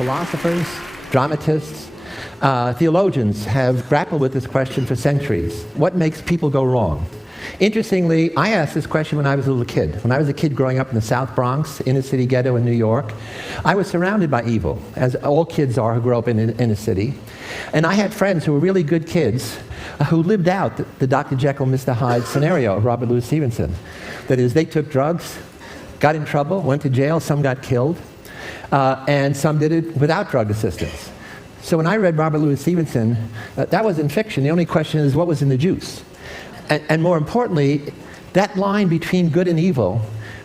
Philosophers, dramatists, theologians have grappled with this question for centuries. What makes people go wrong? Interestingly, I asked this question when I was a little kid. When I was a kid growing up in the South Bronx, inner city ghetto in New York, I was surrounded by evil, as all kids are who grow up in a city. And I had friends who were really good kids who lived out the Dr. Jekyll, Mr. Hyde scenario of Robert Louis Stevenson. That is, they took drugs, got in trouble, went to jail, some got killed, and some did it without drug assistance. So when I read Robert Louis Stevenson, that was in fiction. The only question is, what was in the juice? And more importantly, that line between good and evil,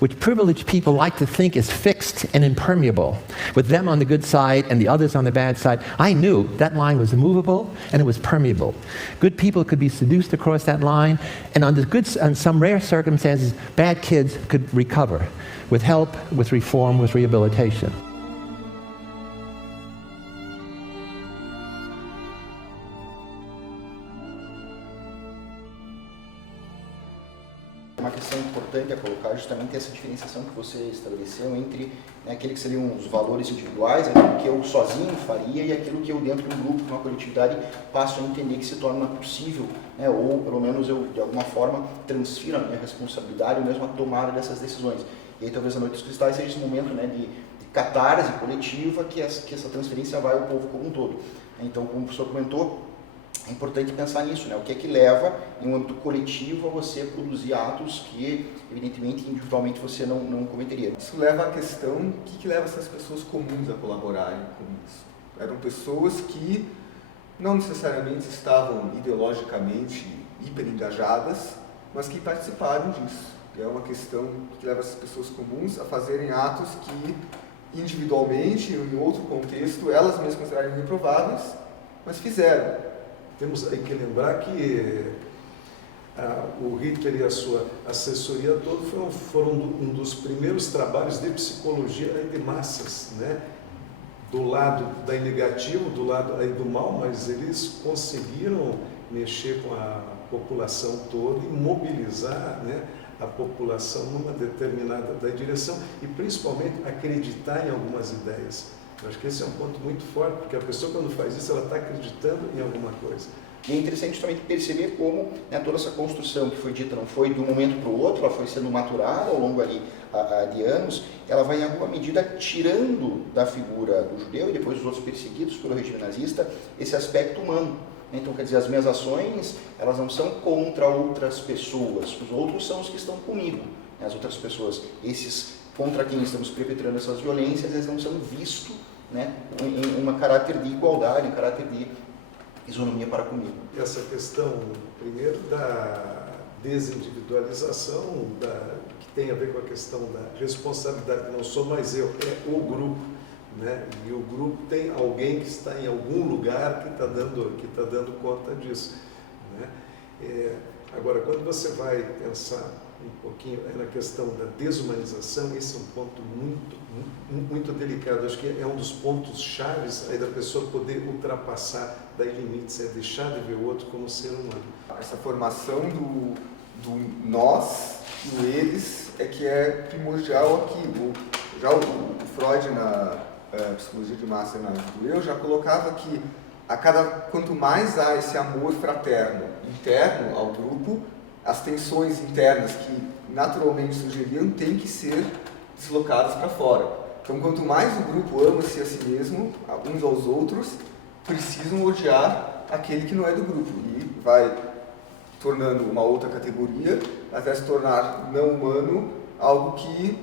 which privileged people like to think is fixed and impermeable, with them on the good side and the others on the bad side, I knew that line was immovable and it was permeable. Good people could be seduced across that line, and under some rare circumstances, bad kids could recover with help, with reform, with rehabilitation. Uma questão importante a colocar justamente essa diferenciação que você estabeleceu entre aquele que seriam os valores individuais, aquilo que eu sozinho faria e aquilo que eu dentro de um grupo, de uma coletividade, passo a entender que se torna possível, ou pelo menos eu de alguma forma transfiro a minha responsabilidade ou mesmo a tomada dessas decisões. E aí talvez a Noite dos Cristais seja esse momento de catarse coletiva que essa transferência vai ao povo como um todo. Então, como o professor comentou, é importante pensar nisso, o que é que leva, em um âmbito coletivo, a você produzir atos que, evidentemente, individualmente você não cometeria. Isso leva à questão, o que leva essas pessoas comuns a colaborarem com isso? Eram pessoas que não necessariamente estavam ideologicamente hiper engajadas, mas que participaram disso. É uma questão que leva essas pessoas comuns a fazerem atos que, individualmente, ou em outro contexto, elas mesmas considerariam reprováveis, mas fizeram. Temos aí que lembrar que o Hitler e a sua assessoria toda foram um dos primeiros trabalhos de psicologia de massas, do lado da negativa, do lado aí do mal, mas eles conseguiram mexer com a população toda e mobilizar a população numa determinada direção e principalmente acreditar em algumas ideias. Eu acho que esse é um ponto muito forte, porque a pessoa quando faz isso, ela está acreditando em alguma coisa. E é interessante também perceber como toda essa construção que foi dita não foi de um momento para o outro, ela foi sendo maturada ao longo ali de anos, ela vai em alguma medida tirando da figura do judeu e depois dos outros perseguidos pelo regime nazista esse aspecto humano. Então, quer dizer, as minhas ações, elas não são contra outras pessoas, os outros são os que estão comigo, as outras pessoas, esses contra quem estamos perpetrando essas violências, eles não são vistos em um caráter de igualdade, em caráter de isonomia para comigo. Essa questão, primeiro, da desindividualização, que tem a ver com a questão da responsabilidade, não sou mais eu, é o grupo, e o grupo tem alguém que está em algum lugar que está dando conta disso. Agora, quando você vai pensar um pouquinho na questão da desumanização, esse é um ponto muito delicado. Acho que é um dos pontos chaves aí da pessoa poder ultrapassar daí limites, é deixar de ver o outro como ser humano. Essa formação do nós, do eles, é que é primordial aqui. Já o Freud, na psicologia de massa e análise do eu, já colocava que quanto mais há esse amor fraterno interno ao grupo, as tensões internas que naturalmente surgiriam têm que ser deslocadas para fora. Então, quanto mais o grupo ama-se a si mesmo, uns aos outros, precisam odiar aquele que não é do grupo. E vai tornando uma outra categoria, até se tornar não humano, algo que,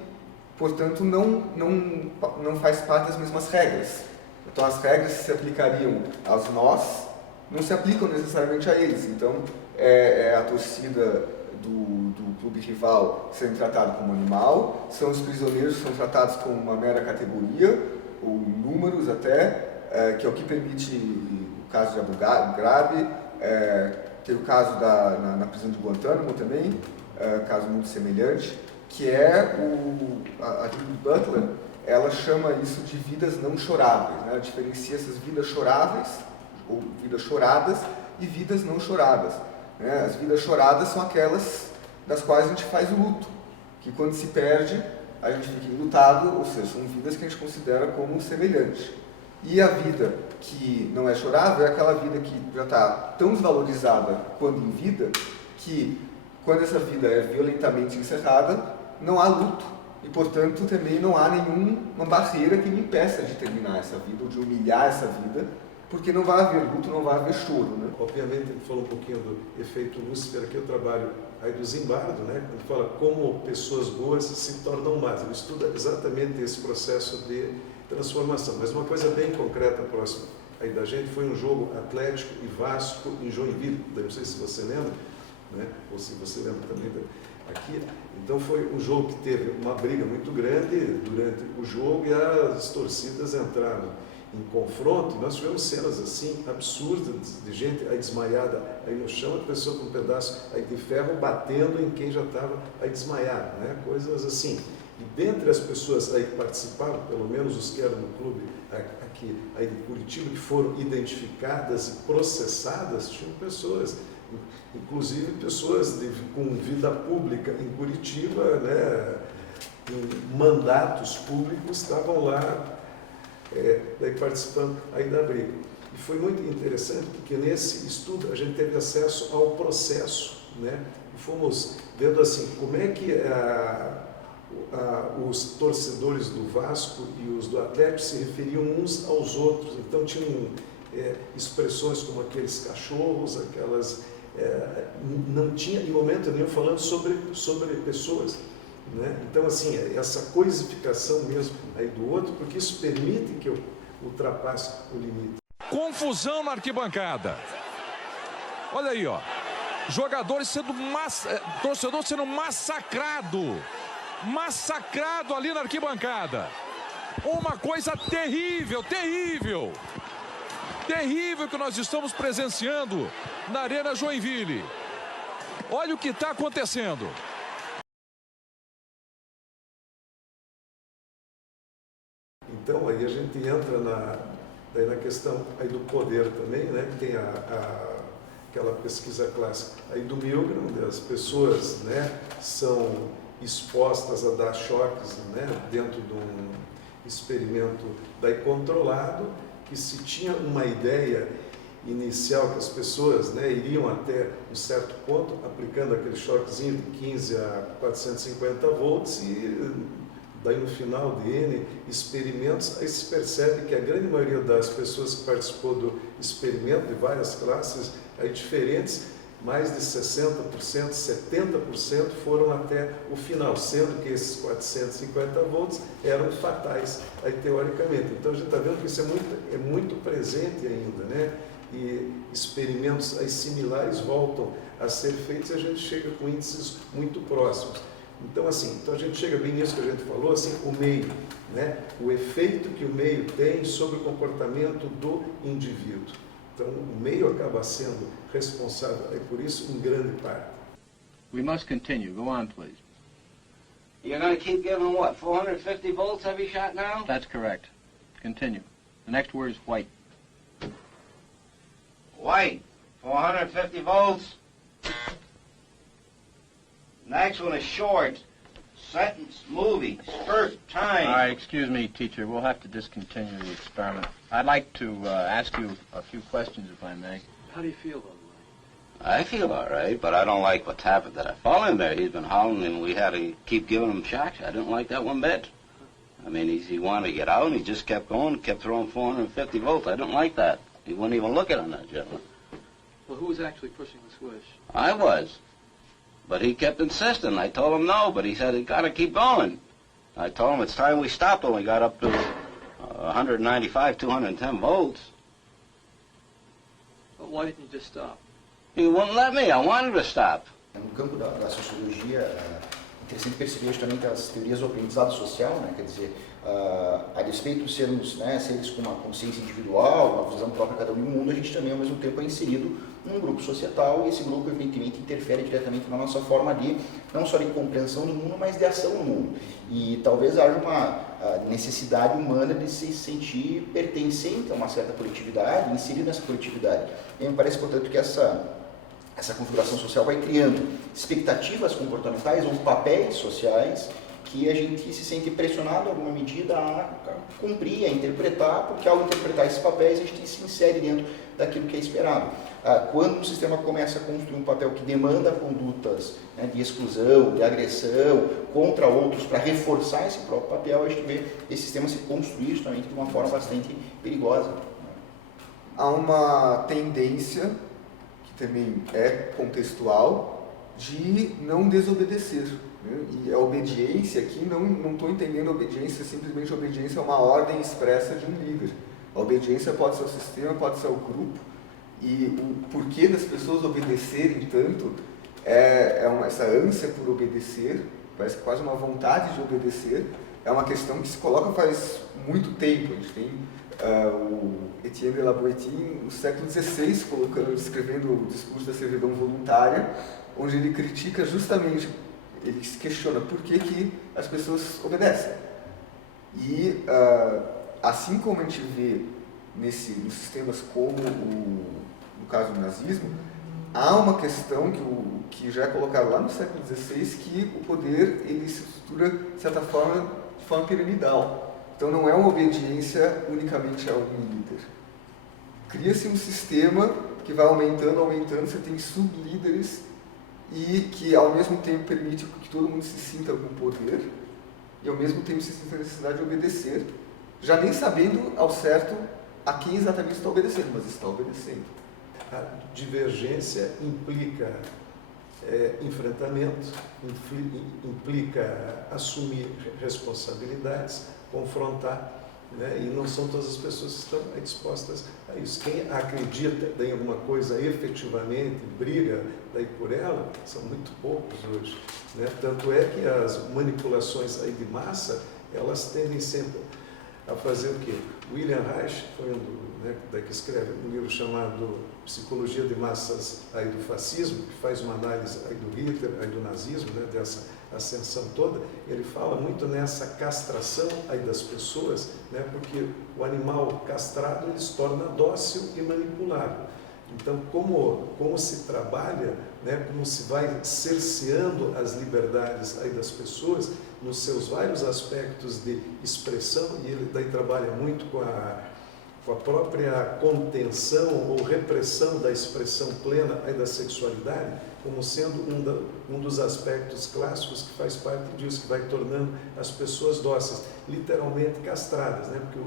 portanto, não faz parte das mesmas regras. Então, as regras que se aplicariam aos nós não se aplicam necessariamente a eles. Então, a torcida do clube rival sendo tratado como animal, são os prisioneiros que são tratados como uma mera categoria, ou números até, que é o que permite o caso de Abu Ghraib, tem o caso na prisão de Guantánamo também, caso muito semelhante, que é a Judith Butler, ela chama isso de vidas não choráveis, ela diferencia essas vidas choráveis, ou vidas choradas, e vidas não choradas. As vidas choradas são aquelas das quais a gente faz o luto, que quando se perde, a gente fica enlutado, ou seja, são vidas que a gente considera como semelhantes. E a vida que não é chorável é aquela vida que já está tão desvalorizada quando em vida, que quando essa vida é violentamente encerrada, não há luto. E, portanto, também não há nenhuma barreira que me impeça de terminar essa vida, ou de humilhar essa vida, porque não vai haver luto, não vai haver choro, né? Obviamente, ele falou um pouquinho do efeito Lúcifer, aqui eu trabalho aí do Zimbardo, né? Ele fala como pessoas boas se tornam más. Ele estuda exatamente esse processo de transformação. Mas uma coisa bem concreta próxima aí da gente foi um jogo Atlético e Vasco em Joinville. Não sei se você lembra, né? Ou se você lembra também aqui. Então foi um jogo que teve uma briga muito grande durante o jogo e as torcidas entraram em confronto. Nós tivemos cenas assim absurdas de gente aí desmaiada aí no chão, a pessoa com um pedaço aí de ferro batendo em quem já estava aí desmaiado, né? Coisas assim. E dentre as pessoas aí que participaram, pelo menos os que eram no clube aqui aí de Curitiba, que foram identificadas e processadas, tinham pessoas, inclusive pessoas com vida pública em Curitiba, né, em mandatos públicos, estavam lá daí participando aí da briga. E foi muito interessante porque nesse estudo a gente teve acesso ao processo, né, e fomos vendo assim como é que os torcedores do Vasco e os do Atlético se referiam uns aos outros. Então tinham expressões como aqueles cachorros, aquelas não tinha em momento nenhum falando sobre pessoas, né? Então assim, essa coisificação mesmo aí do outro, porque isso permite que eu ultrapasse o limite. Confusão na arquibancada. Olha aí, ó. Jogadores torcedor sendo massacrado ali na arquibancada. Uma coisa terrível, terrível. Terrível que nós estamos presenciando na Arena Joinville. Olha o que está acontecendo. Então aí a gente entra na questão aí do poder também, né? Que tem aquela pesquisa clássica aí do Milgram, onde as pessoas, né, são expostas a dar choques, né, dentro de um experimento daí controlado, que se tinha uma ideia inicial que as pessoas, né, iriam até um certo ponto, aplicando aquele choquezinho de 15 a 450 volts, e daí no final de N experimentos, aí se percebe que a grande maioria das pessoas que participou do experimento, de várias classes aí diferentes, mais de 60%, 70% foram até o final, sendo que esses 450 volts eram fatais, aí, teoricamente. Então a gente está vendo que isso é muito presente ainda, né? E experimentos aí similares voltam a ser feitos e a gente chega com índices muito próximos. Então assim, a gente chega bem nisso que a gente falou, assim, o meio, né? O efeito que o meio tem sobre o comportamento do indivíduo. Então, o meio acaba sendo responsável, e por isso, em grande parte. We must continue. Go on, please. You're going to keep giving what, 450 volts every shot now? That's correct. Continue. The next word is white. White, 450 volts. Next one is short. Sentence, movie, spurt, time. All right, excuse me, teacher. We'll have to discontinue the experiment. I'd like to ask you a few questions, if I may. How do you feel, by the way? I feel all right, but I don't like what's happened. That I followed him there. He's been howling, and we had to keep giving him shocks. I didn't like that one bit. I mean, he wanted to get out, and he just kept going, kept throwing 450 volts. I didn't like that. He wouldn't even look at that gentleman. Well, who was actually pushing the switch? I was. But he kept insisting. I told him no, but he said, "It's got to keep going." I told him it's time we stopped when we got up to 195, 210 volts. Well, why didn't you just stop? He wouldn't let me. I wanted to stop. No campo da sociologia, é interessante perceber justamente as teorias do aprendizado social, né? Quer dizer, a despeito de sermos, né, seres com uma consciência individual, uma visão própria cada um do mundo, a gente também ao mesmo tempo é inserido num grupo societal, e esse grupo evidentemente interfere diretamente na nossa forma de, não só de compreensão do mundo, mas de ação no mundo. E talvez haja uma necessidade humana de se sentir pertencente a uma certa coletividade, inserido nessa coletividade. E me parece, portanto, que essa configuração social vai criando expectativas comportamentais ou papéis sociais que a gente se sente pressionado em alguma medida a cumprir, a interpretar, porque ao interpretar esses papéis a gente se insere dentro daquilo que é esperado. Quando um sistema começa a construir um papel que demanda condutas, né, de exclusão, de agressão contra outros para reforçar esse próprio papel, a gente vê esse sistema se construir justamente de uma forma bastante perigosa. Há uma tendência, que também é contextual, de não desobedecer. Né? E a obediência aqui, não estou entendendo a obediência, simplesmente a obediência é uma ordem expressa de um líder. A obediência pode ser o sistema, pode ser o grupo, e o porquê das pessoas obedecerem tanto essa ânsia por obedecer, parece quase uma vontade de obedecer, é uma questão que se coloca faz muito tempo. A gente tem o Etienne de la Boétie, no século XVI, escrevendo o discurso da servidão voluntária, onde ele critica justamente, ele se questiona por que as pessoas obedecem. E assim como a gente vê nos sistemas como no caso do nazismo, há uma questão que já é colocada lá no século XVI, que o poder ele se estrutura, de certa forma, de forma piramidal. Então não é uma obediência unicamente a um líder. Cria-se um sistema que vai aumentando, você tem sublíderes e que ao mesmo tempo permite que todo mundo se sinta com poder e ao mesmo tempo se sinta a necessidade de obedecer, já nem sabendo ao certo a quem exatamente está obedecendo, mas está obedecendo. A divergência implica enfrentamento, implica assumir responsabilidades, confrontar, né? E não são todas as pessoas que estão dispostas a isso. Quem acredita em alguma coisa efetivamente, briga daí por ela, são muito poucos hoje, né? Tanto é que as manipulações aí de massa, elas tendem sempre a fazer o quê? William Reich foi que escreve um livro chamado Psicologia de Massas aí do Fascismo, que faz uma análise aí do Hitler, aí do nazismo, né, dessa ascensão toda. Ele fala muito nessa castração aí das pessoas, né, porque o animal castrado ele se torna dócil e manipulável. Então, como se trabalha, né, como se vai cerceando as liberdades aí das pessoas nos seus vários aspectos de expressão, e ele daí trabalha muito com a própria contenção ou repressão da expressão plena aí da sexualidade, como sendo um dos aspectos clássicos que faz parte disso, que vai tornando as pessoas dóceis, literalmente castradas, né, porque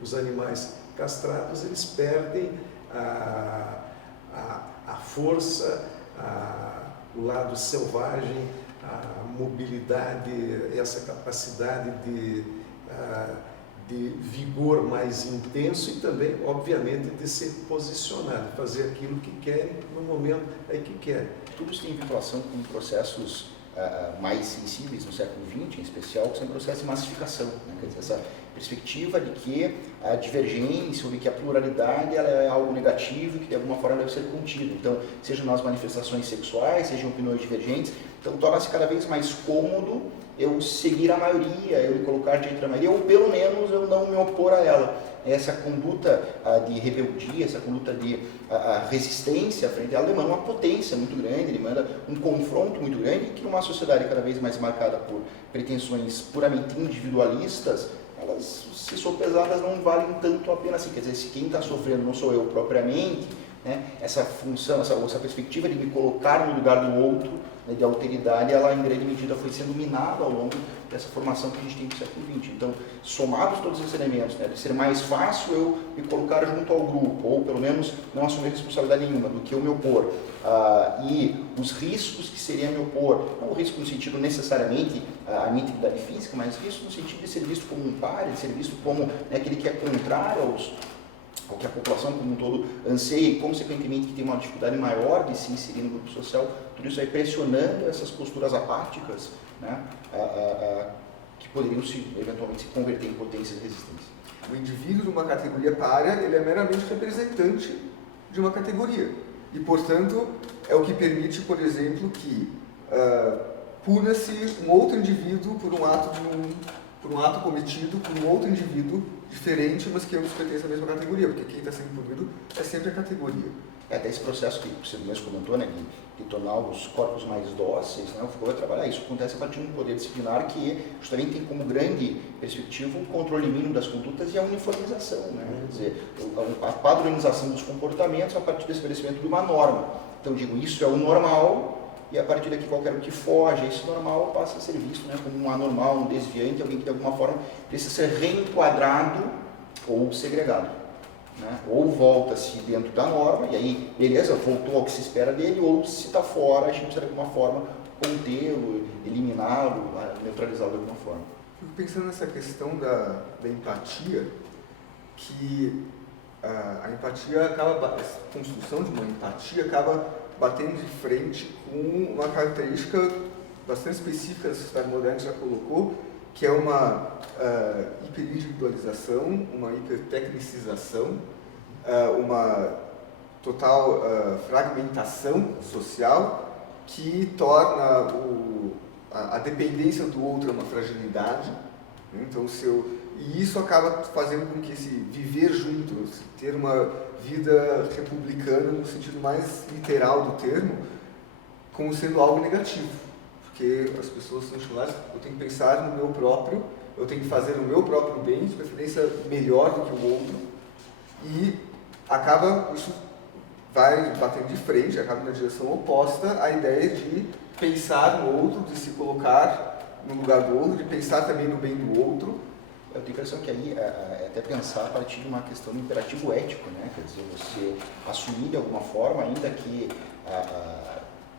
os animais castrados, eles perdem a força, o lado selvagem, a mobilidade, essa capacidade de vigor mais intenso e também, obviamente, de se posicionar, de fazer aquilo que querem no momento aí que querem. Tudo isso tem vinculação com processos mais sensíveis no século XX, em especial, que são processos de massificação, né? Quer dizer, essa perspectiva de que a divergência ou de que a pluralidade ela é algo negativo e que de alguma forma deve ser contido. Então, seja nas manifestações sexuais, sejam opiniões divergentes, então torna-se cada vez mais cômodo eu seguir a maioria, eu me colocar diante da maioria, ou pelo menos eu não me opor a ela. Essa conduta de rebeldia, essa conduta de resistência frente a ela demanda uma potência muito grande, demanda um confronto muito grande, que numa sociedade cada vez mais marcada por pretensões puramente individualistas, elas, se sopesadas, não valem tanto a pena assim. Quer dizer, se quem está sofrendo não sou eu propriamente, né, essa função, essa perspectiva de me colocar no lugar do outro, né, de alteridade, ela em grande medida foi sendo minada ao longo dessa formação que a gente tem no século XX. Então, somados todos esses elementos, né, de ser mais fácil eu me colocar junto ao grupo, ou pelo menos não assumir responsabilidade nenhuma, do que eu me opor, e os riscos que seria me opor, não o risco no sentido necessariamente a minha integridade física, mas risco no sentido de ser visto como um páreo, de ser visto como, né, aquele que é contrário ao que a população como um todo anseia e, consequentemente, que tem uma dificuldade maior de se inserir no grupo social, tudo isso aí pressionando essas posturas apáticas, né, que poderiam eventualmente se converter em potências de resistência. O indivíduo de uma categoria párea, ele é meramente representante de uma categoria. E, portanto, é o que permite, por exemplo, que puna-se um outro indivíduo por um ato cometido por um outro indivíduo diferente, mas que ambos pertencem à mesma categoria, porque quem está sendo punido é sempre a categoria. Até esse processo que você mesmo comentou, né, de tornar os corpos mais dóceis, né, o Foucault vai trabalhar isso. Acontece a partir de um poder disciplinar que justamente tem como grande perspectiva o controle mínimo das condutas e a uniformização, né, quer dizer, a padronização dos comportamentos a partir do estabelecimento de uma norma. Então, digo, isso é o normal, e a partir daqui qualquer um que foge a esse normal passa a ser visto, né, como um anormal, um desviante, alguém que de alguma forma precisa ser reenquadrado ou segregado. Né? Ou volta-se dentro da norma, e aí, beleza, voltou ao que se espera dele, ou se está fora, a gente precisa de alguma forma contê-lo, eliminá-lo, neutralizá-lo de alguma forma. Fico pensando nessa questão da empatia, que a empatia acaba, a construção de uma empatia acaba batendo de frente com uma característica bastante específica da sociedade moderna, já colocou, que é uma hiperindividualização, uma hipertecnicização, uma total fragmentação social que torna a dependência do outro uma fragilidade. Então, e isso acaba fazendo com que esse viver juntos, ter uma vida republicana no sentido mais literal do termo, como sendo algo negativo. Porque as pessoas são estimuladas, eu tenho que pensar no meu próprio, eu tenho que fazer o meu próprio bem, de preferência melhor do que o outro, e isso vai batendo de frente, acaba na direção oposta à ideia de pensar no outro, de se colocar no lugar do outro, de pensar também no bem do outro. Eu tenho a impressão que aí é até pensar a partir de uma questão do imperativo ético, né? Quer dizer, você assumir de alguma forma, ainda que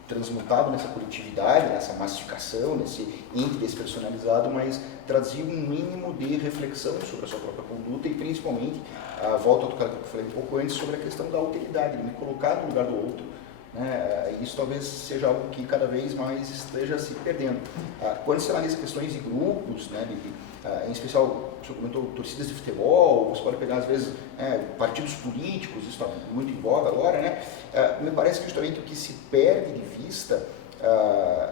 transmutado nessa coletividade, nessa massificação, nesse índice personalizado, mas traduzir um mínimo de reflexão sobre a sua própria conduta e principalmente, volto a tocar que eu falei um pouco antes, sobre a questão da alteridade, de me colocar no lugar do outro. Né? Isso talvez seja algo que cada vez mais esteja se perdendo. Quando se analisa questões de grupos, né, em especial, você comentou torcidas de futebol, você pode pegar às vezes partidos políticos, isso está muito em voga agora, né? Me parece que justamente o que se perde de vista,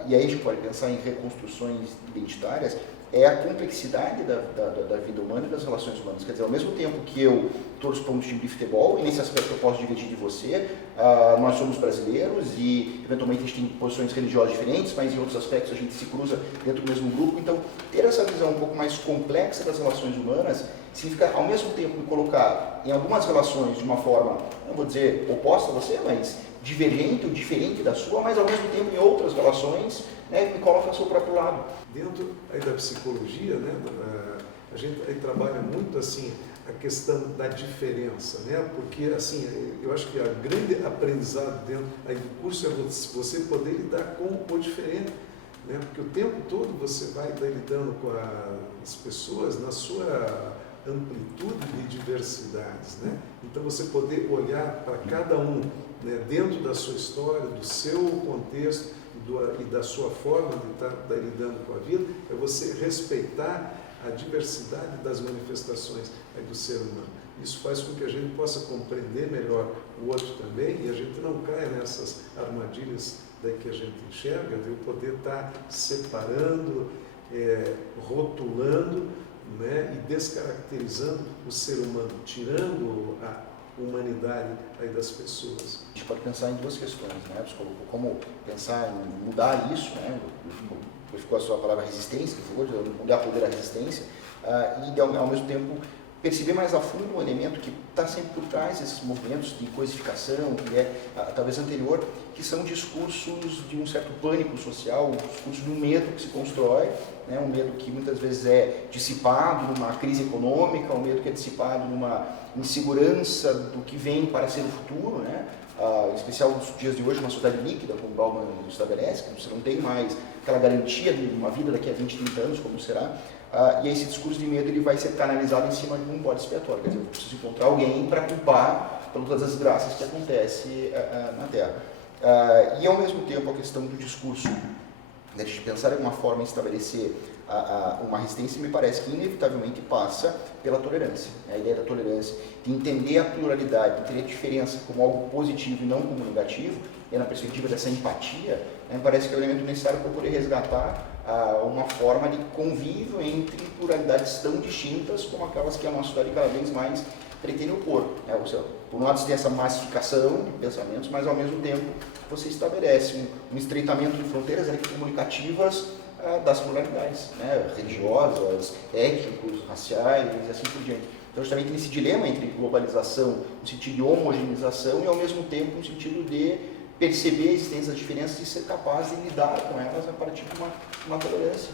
e aí a gente pode pensar em reconstruções identitárias, é a complexidade da vida humana e das relações humanas. Quer dizer, ao mesmo tempo que eu torço para um time de futebol, e nesse aspecto eu posso divergir de você, nós somos brasileiros e eventualmente a gente tem posições religiosas diferentes, mas em outros aspectos a gente se cruza dentro do mesmo grupo. Então, ter essa visão um pouco mais complexa das relações humanas significa, ao mesmo tempo, me colocar em algumas relações de uma forma, não vou dizer oposta a você, mas divergente ou diferente da sua, mas ao mesmo tempo em outras relações, né, me coloca ao seu próprio lado. Dentro aí da psicologia, né, a gente aí trabalha muito assim a questão da diferença, né, porque assim, eu acho que a grande aprendizado dentro aí do curso é você poder lidar com o diferente, né, porque o tempo todo você vai estar lidando com as pessoas na sua amplitude de diversidades, né? Então você poder olhar para cada um, né, dentro da sua história, do seu contexto e da sua forma de estar lidando com a vida, é você respeitar a diversidade das manifestações do ser humano. Isso faz com que a gente possa compreender melhor o outro também e a gente não caia nessas armadilhas daí que a gente enxerga, de eu poder estar separando, rotulando, né, e descaracterizando o ser humano, tirando a humanidade aí das pessoas. A gente pode pensar em duas questões, né? Você colocou como pensar em mudar isso, né? Ficou a sua palavra resistência, que falou de mudar poder à resistência, e ao mesmo tempo perceber mais a fundo um elemento que está sempre por trás desses movimentos de coisificação, que é talvez anterior, que são discursos de um certo pânico social, um discurso de um medo que se constrói, né, um medo que muitas vezes é dissipado numa crise econômica, um medo que é dissipado numa insegurança do que vem para ser o futuro, né, em especial nos dias de hoje, uma sociedade líquida, como Bauman estabelece, que você não tem mais aquela garantia de uma vida daqui a 20, 30 anos, como será. E esse discurso de medo ele vai ser canalizado em cima de um bode expiatório, quer dizer, eu preciso encontrar alguém para culpar por todas as desgraças que acontecem na Terra. E ao mesmo tempo a questão do discurso, né, de pensar de alguma forma em estabelecer uma resistência, me parece que inevitavelmente passa pela tolerância, né? A ideia da tolerância, de entender a pluralidade, de entender a diferença como algo positivo e não como negativo, e na perspectiva dessa empatia, né, me parece que é o elemento necessário para poder resgatar uma forma de convívio entre pluralidades tão distintas como aquelas que a nossa cidade cada vez mais pretende opor. Né? Ou seja, por um lado você tem essa massificação de pensamentos, mas ao mesmo tempo você estabelece um estreitamento de fronteiras comunicativas das pluralidades, né? Religiosas, étnicos, raciais e assim por diante. Então justamente nesse dilema entre globalização, no sentido de homogeneização e ao mesmo tempo no sentido de perceber a existência das diferenças e ser capaz de lidar com elas a partir de uma tolerância.